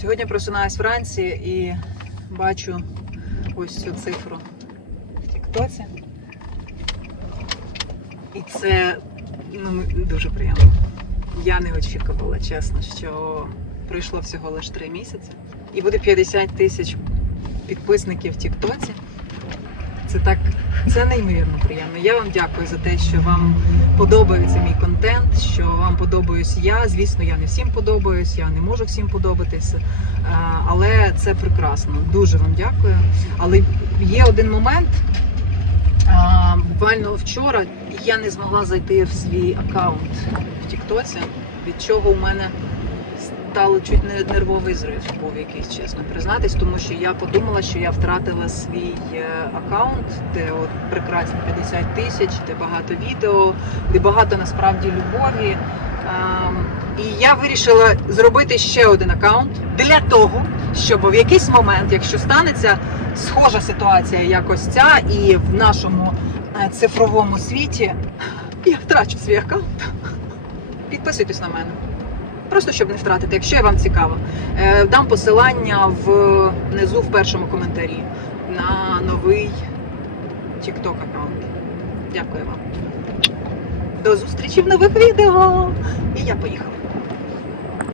Сьогодні просинаюсь вранці і бачу ось цю цифру в Тіктоці. І це ну, дуже приємно. Я не очікувала, чесно, що пройшло всього лише 3 місяці. І буде 50 тисяч підписників в Тіктоці. Це так, це неймовірно приємно. Я вам дякую за те, що вам подобається мій контент, що вам подобаюсь я. Звісно, я не всім подобаюсь, я не можу всім подобатися. Е, Але це прекрасно. Дуже вам дякую. Але є один момент. Буквально вчора я не змогла зайти в свій аккаунт в Тіктоці, від чого у мене стало чуть не нервовий зрив був якийсь, чесно признатись, тому що я подумала, що я втратила свій е, аккаунт, де от прекрасні 50 тисяч, де багато відео, де багато насправді любові. Ем, І я вирішила зробити ще один аккаунт для того, щоб в якийсь момент, якщо станеться схожа ситуація, як ось ця, і в нашому е, цифровому світі я втрачу свій аккаунт. Підписуйтесь на мене. Просто щоб не втратити, якщо я вам цікаво. Е, Дам посилання внизу в першому коментарі на новий TikTok аккаунт. Дякую вам. До зустрічі в нових відео. І я поїхала.